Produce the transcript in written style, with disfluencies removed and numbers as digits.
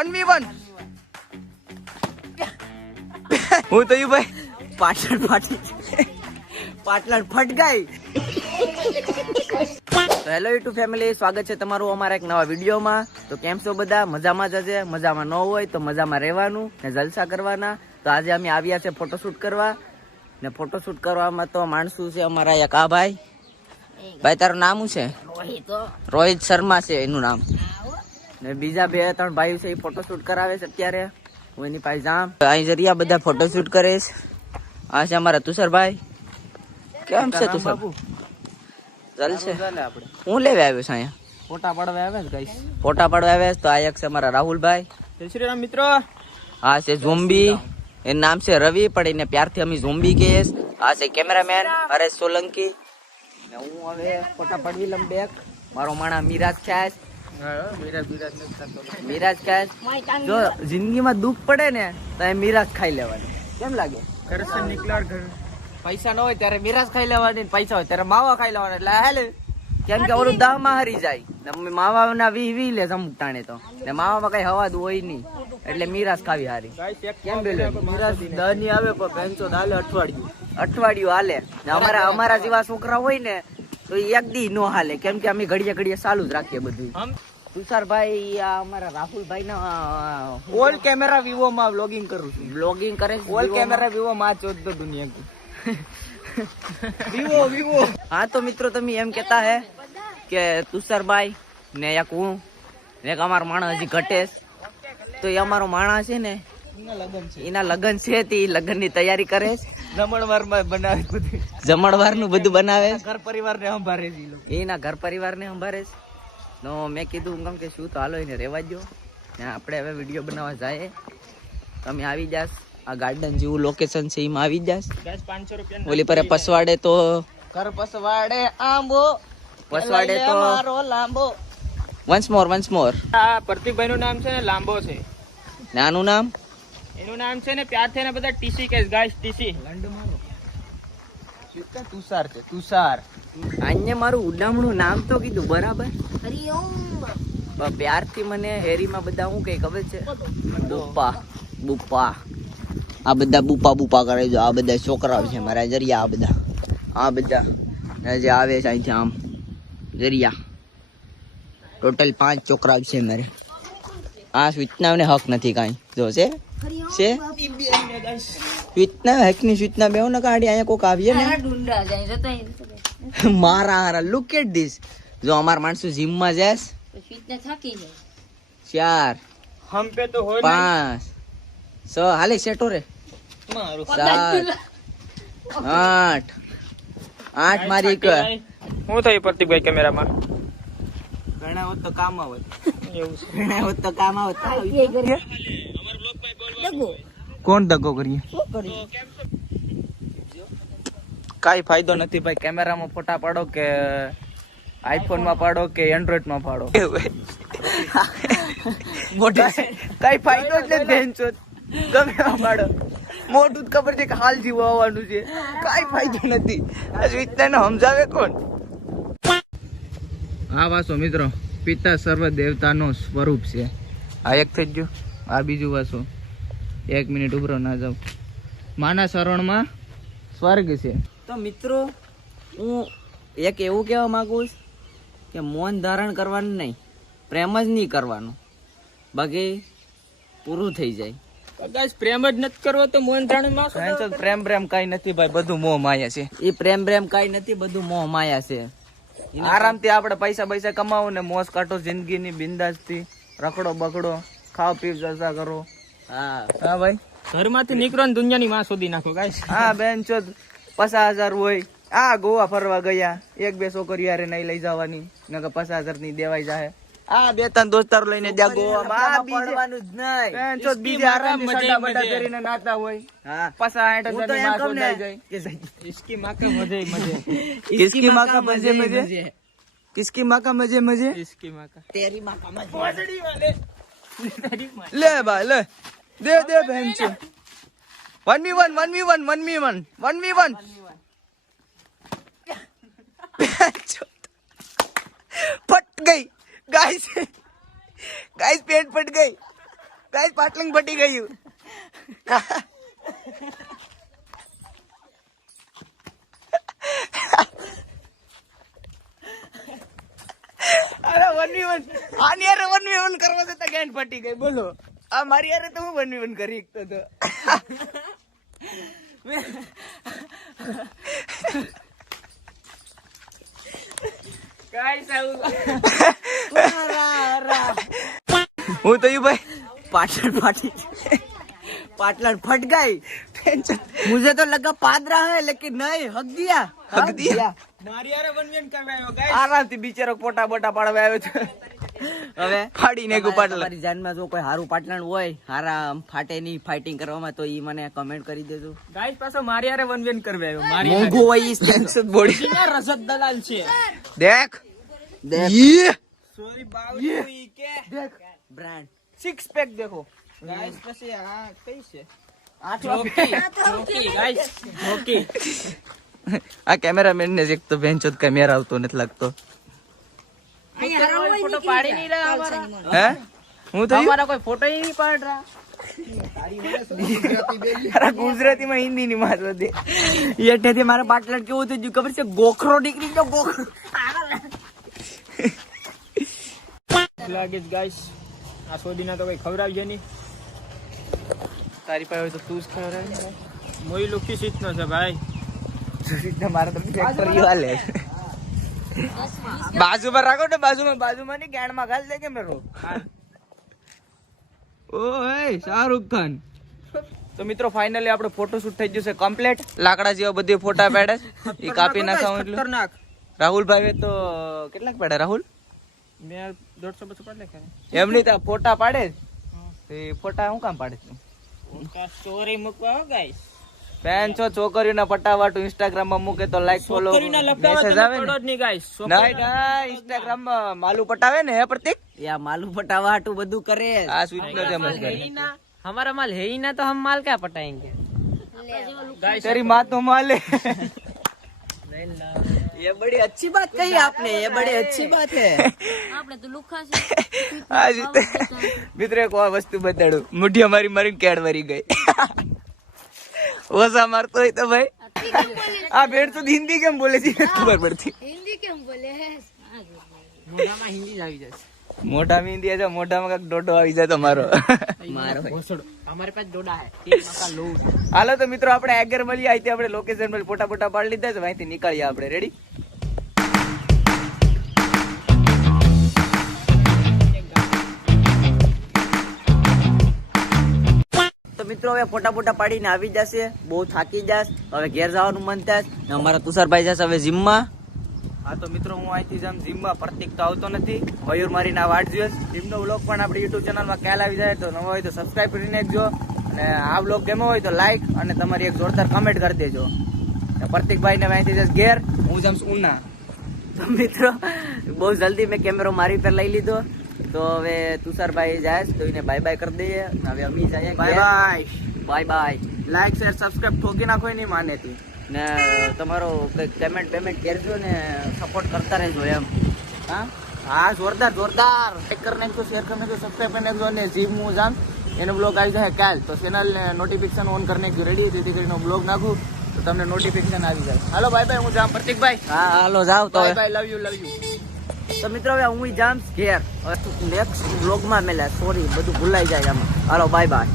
1v1 હું તો ભાઈ પાટણ ફટ ગઈ. હેલો યુટ્યુબ ફેમિલી, સ્વાગત છે તમારું અમારા એક નવા વિડીયોમાં. તો કેમ છો બધા? મજામાં જ હશે. મજામાં ન હોય તો મજામાં રહેવાનું ને જલસા કરવાના. તો આજે અમે આવ્યા છે ફોટોશૂટ કરવા ને ફોટોશૂટ કરવામાં તો માણસું છે અમારા એક આ ભાઈ. તારું નામ શું છે? રોહિત શર્મા છે એનું નામ. ને બીજા 2-3 ભાઈઓ છે એ ફોટોશૂટ કરાવે છે અત્યારે. હું એની પાસે જામ. અહીં જરિયા બધા ફોટોશૂટ કરે છે. આ છે અમારા તુષારભાઈ. કેમ છે તુષાર? ચાલ છે. હું લેવા આવ્યો છું અહીંયા? ફોટા પાડવા આવે છે ગાઈસ. ફોટા પાડવા આવ્યા છે. તો આ એક છે અમારા રાહુલભાઈ. જય શ્રી રામ મિત્રો. આ છે ઝોમ્બી. એનું નામ છે રવિ, પણ એને પ્યારથી અમે ઝોમ્બી કહીએ. આ છે કેમેરામેન હરેશ સોલંકી. ને હું હવે ફોટા પાડવી લમ બેક. મારો માણા મિરાજ ખાસ. મિરાજ ખાસ. જો જિંદગીમાં દુઃખ પડે ને તો એ મિરાજ ખાઈ લેવાની. કેમ લાગે? ઘર સે નીકળ્યા ઘર. પૈસા ન હોય ત્યારે મિરાજ ખાઈ લેવાની, પૈસા હોય ત્યારે માવા ખાઈ લેવાના. એટલે હાલે. કેમ કે ઓલું દામાં હારી જાય. માવા ના 20 લે અમુક ટાણે તો. ને માવામાં કઈ હવાદ હોય નહીં, એટલે મિરાજ ખાવી હારી. કેમ બોલે? મિરાજ દાની આવે પણ બેંચો દાલે અઠવાડિયું હાલે. ને અમારા જેવા છોકરા હોય ને તો એક દી નો હાલે. કેમ કે અમે ઘડીએ ચાલુ જ રાખીએ બધું. તુષારભાઈ આ અમારા રાહુલભાઈ ના ઓલ કેમેરા વિવો માં વ્લોગિંગ કરું છું. બ્લોગિંગ કરે છે. ઓલ કેમેરા વિવો માં 14 દુનિયા કી વિવો. હા તો મિત્રો તમે એમ કેતા હે કે તુષારભાઈ ને એક હું ને એક અમારો માણસ હજી ઘટેશ. તો એ અમારો માણસ છે ને એના લગન છે તે લગન ની તૈયારી કરે છે. જમણવાર માં બનાવે બધું. જમણવાર નું બધું બનાવે છે. ઘર પરિવાર ને સંભાળે છે. એના ઘર પરિવાર ને સંભાળે છે. તો મેં કીધું કેમ કે શું તો હાલો એને રહેવા દો ને આપણે હવે વિડીયો બનાવવા જાય. તમે આવી જાસ. આ ગાર્ડન જેવું લોકેશન છે એમાં આવી જાસ. 500 રૂપિયા ઓલી પર પસવાડે તો ઘર પસવાડે આંબો પસવાડે તો મારો લાંબો. વન્સ મોર. આ પ્રતિકભાઈ નું નામ છે ને લાંબો છે. નાનું નામ એનું નામ છે ને પ્યાર થઈને બધા ટીસી કે ગાઈસ ટીસી. લંડ મારો. તુષાર છે તુષાર. આને મારું ઉડામણું નામ તો કીધું બરાબર. પ્યારથી મને હેરીમાં બધા હું કઈ ખબર છે? બુપ્પા. આ બધા બુપા કરે છે. આ બધા છોકરાઓ છે મારા જરિયા. આ બધા જે આવે છે અહીંથી આમ જરિયા. ટોટલ 5 છોકરાઓ છે મારે. આ સૂચનાઓને હક નથી કાંઈ. જો છે સૂચના હકની સૂચના બેહો ને કાઢી અહીંયા કોક આવીએ ને મારા હારા. Look at this. જો અમાર માણસો જીમ માં જાય 4 હમ પે તો હોય 5 6 હાલે સેટો રે 7 8 મારી એક. હું થઈ પ્રતિકભાઈ કેમેરામાં ઘણા હોત તો કામ આવત. એવું છે. ઘણા હોત તો કામ આવત. કોણ દગો કરીએ? કાઈ ફાયદો નથી ભાઈ. કેમેરામાં ફોટા પાડો કે આઈફોન માં પાડો કે એન્ડ્રોઈડ માં પાડો, કઈ ફાયદો જ નથી. ગમે પાડો. મોટું ખબર છે કે હાલ જીવો આવવાનું છે. કઈ ફાયદો નથી. વિજ્ઞાન સમજાવે કોણ? હા વાસો મિત્રો, પિતા સર્વ દેવતાનો સ્વરૂપ છે. આ એક થઈ ગયું. આ બીજું વાસો. 1 મિનિટ ઉભરો ના જાવ. માના શરણમાં સ્વર્ગ છે. તો મિત્રો હું એક એવું કહેવા માંગુ છું કે મૌન ધારણ કરવાનું નહીં, પ્રેમ જ નહીં કરવાનું, બાકી પૂરું થઈ જાય. ગાઈસ પ્રેમ જ નથી કરવો તો મૌન ધારણ માં શું? પ્રેમ કઈ નથી ભાઈ, બધું મોહ માયા છે. એ પ્રેમ કઈ નથી, બધું મોહ માયા છે. આરામથી આપણે પૈસા કમાવો ને મોજ કાઢો જિંદગીની બિંદાસથી. રખડો બગડો, ખાઓ પીવ જલસા કરો. હા ભાઈ, ઘરમાંથી નીકળો ને દુનિયાની માં શોધી નાખો ગાઈસ. હા બેન ચો 50,000 હોય. આ ગોવા ફરવા ગયા, 1-2 છોકરીઓ યારે નહીં લઈ જવાની, નકર 50,000 ની દેવાઈ જાય. આ 2-3 દોસ્તારો લઈને જ્યાં ગોવામાં પડવાનું જ નહીં. બેન ચો બીજે આરામથી સડા બડા કરીને નાતા હોય. હા 50-60,000 ની માં શોધાઈ જાય. इसकी माँ का मजे કિસકી માँ કા મજે મજે, किसकी माँ का मजे मजे, इसकी माँ का તેરી માँ કા મજે. ले भाई ले दे बहन से 1v1 फट गई गाइस पेट फट गई. ગાઈસ પાટલિંગ ફટી ગયું. અરે 1v1 આની યાર 1v1 કરવા જતા ગાંઠ ફટી ગઈ. બોલો આ મારી યાર તો હું 1v1 કરી શકતો હતો. ગાઈસ હું તો યુ ભાઈ पाटलन फट गई. मुझे तो लगा पादरा है लेकिन नहीं, हक दिया. મારી યાર 1v1 કરવા આવ્યો ગાઈસ. આરામથી બિચારો પોટા બોટા પાડવા આવ્યો છે. હવે ફાડી ને પાટલા. તમારી જાનમાં જો કોઈ હારું પાટલાણ હોય, હારા ફાટે ની ફાઇટિંગ કરવામાં, તો ઈ મને કમેન્ટ કરી દેજો. ગાઈસ પાછો મારી યાર 1v1 કરવા આવ્યો. મારી મોંઘું હોય ઈ ટેન્શન બોડી. રસદ દલાલ છે. દેખ સોરી બાવલી કે દેખ બ્રાન્ડ સિક્સ પેક દેખો ગાઈસ. પછી આ કઈ છે? Jockey guys, jockey. આ કેમેરામેન ને એક તો બેન્ચોત કેમેરા આવતો નથી લાગતો. फोटो पाड़ी नहीं रहा हमारा. હે હું તો हमारा कोई फोटो ही नहीं पड़ रहा. અરે ગુજરાતી માં હિન્દી ની માત્ર દે. એઠેથી મારા પાટલાણ કેવું થઈ ગયું ખબર છે? ગોખરો નીકળી ગયો, ગોખરો. લાગે ગાઈસ આ સોદીના તો કઈ ખવડાવજે નહીં. તારી પાસે હોય તો તું જ ખવડાવ. મોઈ લુખી સીટ નો છે ભાઈ. મારે તો ફેક્ટરી વાલે બાજુમાં રાખો ને, બાજુમાં ની ગાંડ માં ઘાલ દે કે મેરો. ઓય શાહરુખ ખાન. તો મિત્રો ફાઇનલી આપણો ફોટોશૂટ થઈ ગયું છે કમ્પ્લીટ. લાકડા જેવા બધી ફોટા પાડે એ કાપી નાખાવું એટલે. રાહુલભાઈ તો કેટલાક પાડે રાહુલ? મેં 150 પાડે કે એમ નહીં. તો ફોટા પાડે એ ફોટા હું કામ પાડે તું? સ્ટોરી મૂકવા હો ગાઈસ. બેન છો છોકરીઓના પટાવાટું ઇન્સ્ટાગ્રામ માં મૂકે તો લાઈક ફોલો મેસેજ આવે ને. નહીં ઇન્સ્ટાગ્રામ માં માલુ પટાવે ને હે પ્રતીક. યા માલુ પટાવા હાટું બધું કરે. આ સ્વીટ નો જેમ જ કરે. हमारा माल है ही ना, तो हम माल क्या पटाएंगे? तेरी माँ तो माले. ये बड़ी अच्छी बात कही आपने, ये बड़ी अच्छी बात है. આપણે તો લુખા છે. આ મિત્રો એક વસ્તુ બતાડું. મુઠ્ઠી અમારી મારી કેડ મરી ગઈ. ઓસા મારતો હોય તો ભાઈ આ ભેડ તો હિન્દી કેમ બોલે છે ખબર પડતી. હિન્દી કેમ બોલે હે? मोढ़ा में हिंदी जावी जाए. મોઢામાં હિન્દી છે, મોઢામાં કાંઈક ડોડો આવી જાય તો મારો. हमारे पास डोडा है. 3 मक्का लोड. હાલો તો મિત્રો આપણે આગળ મળીએ. અહીંથી આપણે લોકેશન પર ફોટા પાડી લીધા છે. અહીંથી નીકળીએ આપણે. રેડી? તો મિત્રો હવે ફોટા પાડીને આવી જશે. બહુ થાકી જાશ, હવે ઘેર જવાનું મન થાય. અમારા તુષારભાઈ જશે હવે જીમમાં. હા તો મિત્રો હું અહીંથી જામ જીમમાં. પ્રતિક તો આવતો નથી. મયુર મારી ના વાટ જોઈએ. જીમનો વ્લોગ પણ આપણી યુટ્યુબ ચેનલમાં ખ્યાલ આવી જાય તો નવો હોય તો સબસ્ક્રાઈબ કરી નાખજો. અને આ વ્લોગ ગમ્યો હોય તો લાઈક અને તમારી એક જોરદાર કમેન્ટ કરી દેજો. પ્રતિકભાઈ ને અહીંથી જશે ઘેર. હું જામ ઉના. તો મિત્રો બહુ જલ્દી મેં કેમેરો મારી પર લઈ લીધો. તો હવે તુષારભાઈ જાય તો એને બાય બાય કરી દઈએ. હવે અમે જઈએ bye bye bye. Like share subscribe ઠોકી નાખો નહીં માને તું. ને તમારો કંઈક પેમેન્ટ કરજો ને સપોર્ટ કરતા રહેજો એમ. હા જોરદાર લાઈક કરી નાખજો, શેર કરી નાખજો, સબસ્ક્રાઈબ કરી નાખજો. અને જીમ હું જામ એનો બ્લોગ આવી જાય કાલ તો ચેનલ ને નોટિફિકેશન ઓન કરી નાખજો. રેડી? જેથી કરીને બ્લોગ નાખું તો તમને નોટિફિકેશન આવી જાય. હાલો બાય બાય. હું જામ પ્રતિકભાઈ. હા હાલો જાવ તો. Bye bye. Love you. તો મિત્રો હવે હું જામ ઘેર. નેક્સ્ટ બ્લોગમાં મેલા સોરી બધું ભૂલાઈ જાય આમાં. હાલો બાય બાય.